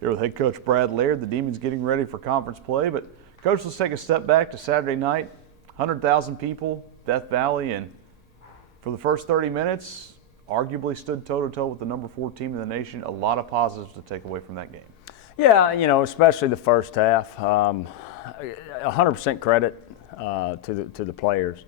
Here with head coach Brad Laird. The Demons getting ready for conference play. But, Coach, let's take a step back to Saturday night. 100,000 people, Death Valley, and for the first 30 minutes, arguably stood toe-to-toe with the number 4 team in the nation. A lot of positives to take away from that game. Yeah, especially the first half. 100% credit to the players.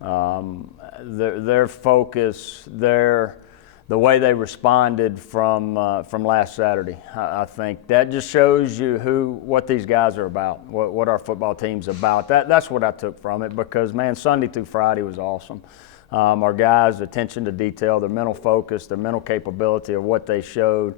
Their focus, the way they responded from last Saturday. I think that just shows you what these guys are about, what our football team's about. That's what I took from it because, man, Sunday through Friday was awesome. Our guys' attention to detail, their mental focus, their mental capability of what they showed,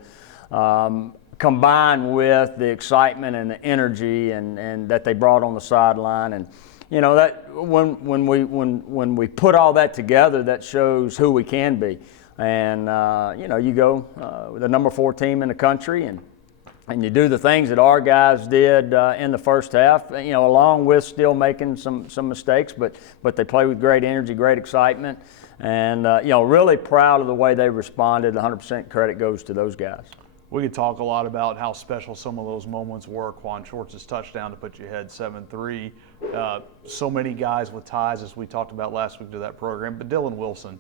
combined with the excitement and the energy and that they brought on the sideline. And that when we put all that together, that shows who we can be. And you go the number 4 team in the country, and you do the things that our guys did in the first half. Along with still making some mistakes, but they play with great energy, great excitement, and really proud of the way they responded. 100% credit goes to those guys. We could talk a lot about how special some of those moments were. Quan Schwartz's touchdown to put you ahead 7-3. So many guys with ties, as we talked about last week to that program. But Dylan Wilson,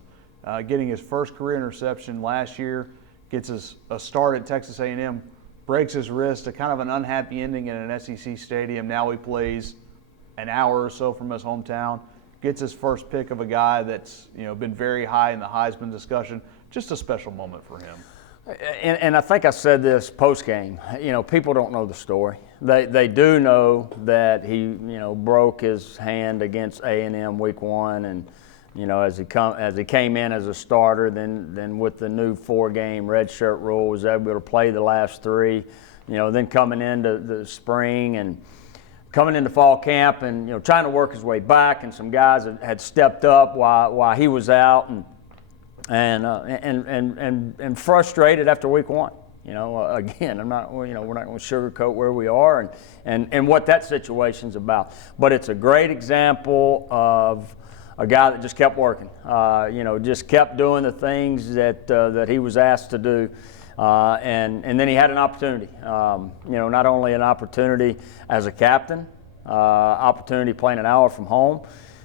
getting his first career interception last year, gets a start at Texas A&M, breaks his wrist, a kind of an unhappy ending in an SEC stadium. Now he plays an hour or so from his hometown, gets his first pick of a guy that's been very high in the Heisman discussion. Just a special moment for him. And I think I said this post-game. People don't know the story. They do know that he broke his hand against A&M week 1, and as he came in as a starter, then with the new 4-game redshirt rule, was able to play the last 3. Then coming into the spring and coming into fall camp, and trying to work his way back, and some guys had stepped up while he was out, and frustrated after week 1. Again, we're not going to sugarcoat where we are and what that situation's about. But it's a great example of a guy that just kept working, just kept doing the things that he was asked to do. And then he had an opportunity, not only an opportunity as a captain, opportunity playing an hour from home,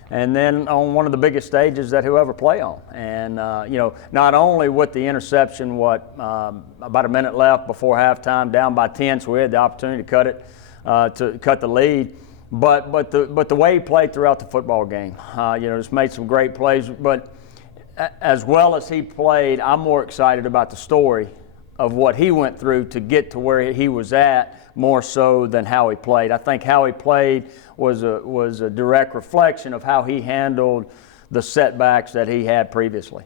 and then on one of the biggest stages that he'll ever play on. And, not only with the interception, about a minute left before halftime, down by 10, so we had the opportunity to cut the lead, but the way he played throughout the football game, just made some great plays. But as well as he played, I'm more excited about the story of what he went through to get to where he was at, more so than how he played. I think how he played was a direct reflection of how he handled the setbacks that he had previously.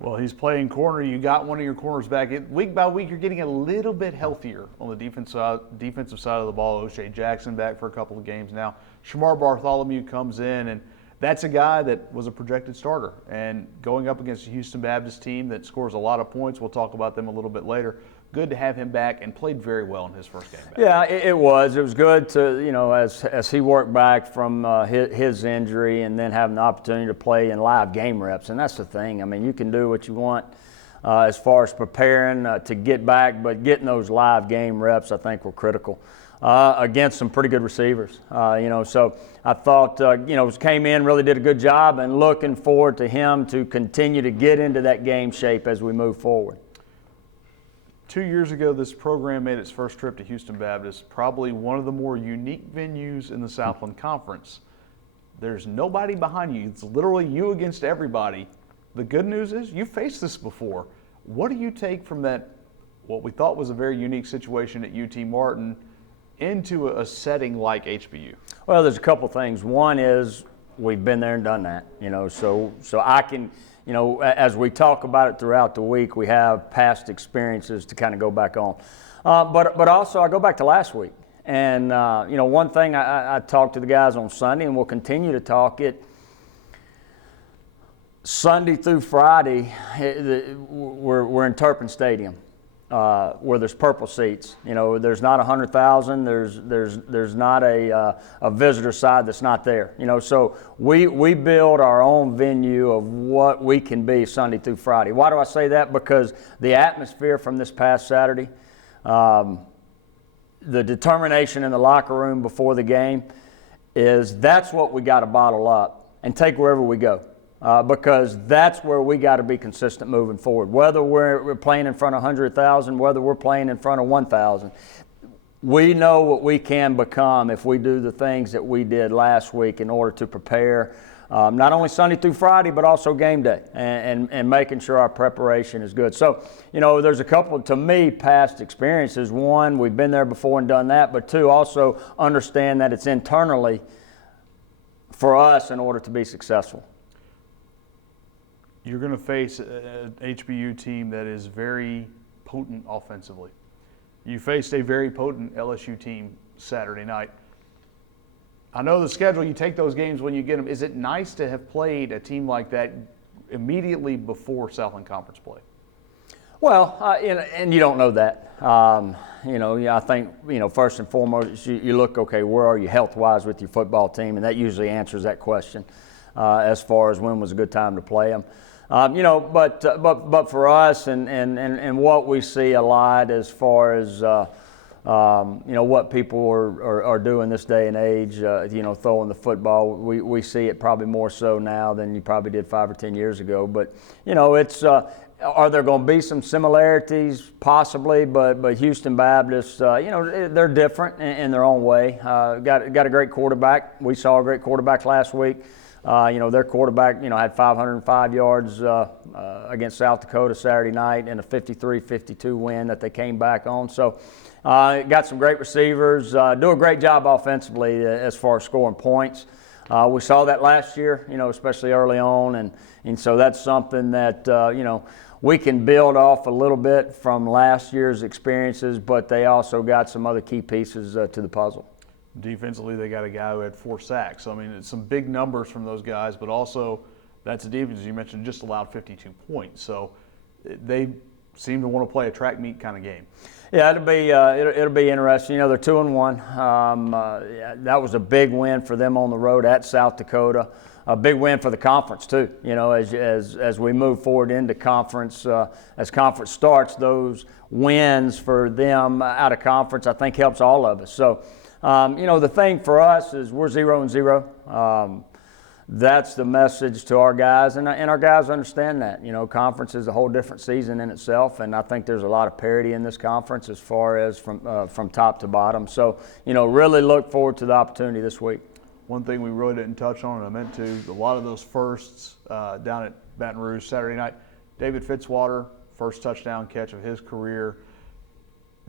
Well, he's playing corner. You got one of your corners back. Week by week, you're getting a little bit healthier on the defensive side of the ball. O'Shea Jackson back for a couple of games now. Shamar Bartholomew comes in, and that's a guy that was a projected starter. And going up against a Houston Baptist team that scores a lot of points, we'll talk about them a little bit later. Good to have him back, and played very well in his first game back. Yeah, it was. It was good to, as he worked back from his injury, and then having the opportunity to play in live game reps. And that's the thing. I mean, you can do what you want as far as preparing to get back, but getting those live game reps, I think, were critical against some pretty good receivers. So I thought, came in, really did a good job, and looking forward to him to continue to get into that game shape as we move forward. 2 years ago, this program made its first trip to Houston Baptist, probably one of the more unique venues in the Southland Conference. There's nobody behind you. It's literally you against everybody. The good news is you faced this before. What do you take from that, what we thought was a very unique situation at UT Martin, into a setting like HBU? Well, there's a couple things. One is we've been there and done that, so I can – as we talk about it throughout the week, we have past experiences to kind of go back on. But also I go back to last week. And, one thing I talked to the guys on Sunday, and we'll continue to talk it, Sunday through Friday, we're in Turpin Stadium. Where there's purple seats. There's not 100,000. There's not a visitor side that's not there. So we build our own venue of what we can be Sunday through Friday. Why do I say that? Because the atmosphere from this past Saturday the determination in the locker room before the game that's what we got to bottle up and take wherever we go. Because that's where we got to be consistent moving forward. Whether we're playing in front of 100,000, whether we're playing in front of 1,000, we know what we can become if we do the things that we did last week in order to prepare not only Sunday through Friday, but also game day, and making sure our preparation is good. So, there's a couple, to me, past experiences. One, we've been there before and done that, but two, also understand that it's internally for us in order to be successful. You're going to face an HBU team that is very potent offensively. You faced a very potent LSU team Saturday night. I know the schedule, you take those games when you get them. Is it nice to have played a team like that immediately before Southland Conference play? Well, and you don't know that. I think, first and foremost, you look, okay, where are you health-wise with your football team? And that usually answers that question as far as when was a good time to play them. But for us and what we see a lot as far as what people are doing this day and age, throwing the football, we see it probably more so now than you probably did 5 or 10 years ago. But it's are there going to be some similarities? Possibly, but Houston Baptist, they're different in their own way. Got a great quarterback. We saw a great quarterback last week. Their quarterback, had 505 yards against South Dakota Saturday night in a 53-52 win that they came back on. So got some great receivers, do a great job offensively as far as scoring points. We saw that last year, especially early on, and so that's something that, we can build off a little bit from last year's experiences, but they also got some other key pieces to the puzzle. Defensively, they got a guy who had 4 sacks. So, it's some big numbers from those guys, but also that's a defense, as you mentioned, just allowed 52 points. So they seem to want to play a track meet kind of game. Yeah, it'll be interesting. They're 2-1. That was a big win for them on the road at South Dakota. A big win for the conference too. As we move forward into conference, as conference starts, those wins for them out of conference, I think, helps all of us. So. The thing for us is we're 0-0. That's the message to our guys, and our guys understand that. Conference is a whole different season in itself, and I think there's a lot of parity in this conference as far as from top to bottom. So, really look forward to the opportunity this week. One thing we really didn't touch on, and I meant to, a lot of those firsts down at Baton Rouge Saturday night. David Fitzwater, first touchdown catch of his career.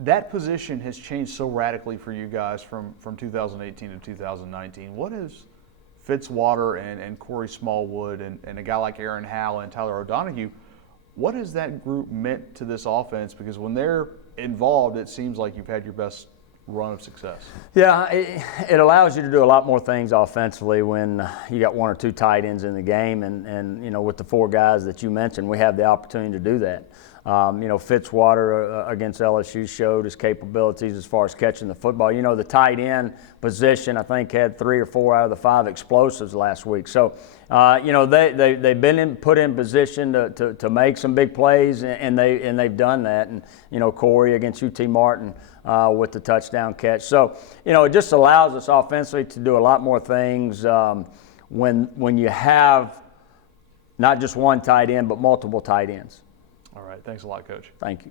That position has changed so radically for you guys from 2018 to 2019. What is Fitzwater and Corey Smallwood and a guy like Aaron Howell and Tyler O'Donohue, what has that group meant to this offense? Because when they're involved, it seems like you've had your best run of success. Yeah, it allows you to do a lot more things offensively when you got 1 or 2 tight ends in the game, and with the 4 guys that you mentioned, we have the opportunity to do that. Fitzwater against LSU showed his capabilities as far as catching the football. The tight end position, I think, had 3 or 4 out of the 5 explosives last week. So, they've been put in position to make some big plays, and they've done that. And Corey against UT Martin with the touchdown catch. So, it just allows us offensively to do a lot more things when you have not just one tight end, but multiple tight ends. All right. Thanks a lot, Coach. Thank you.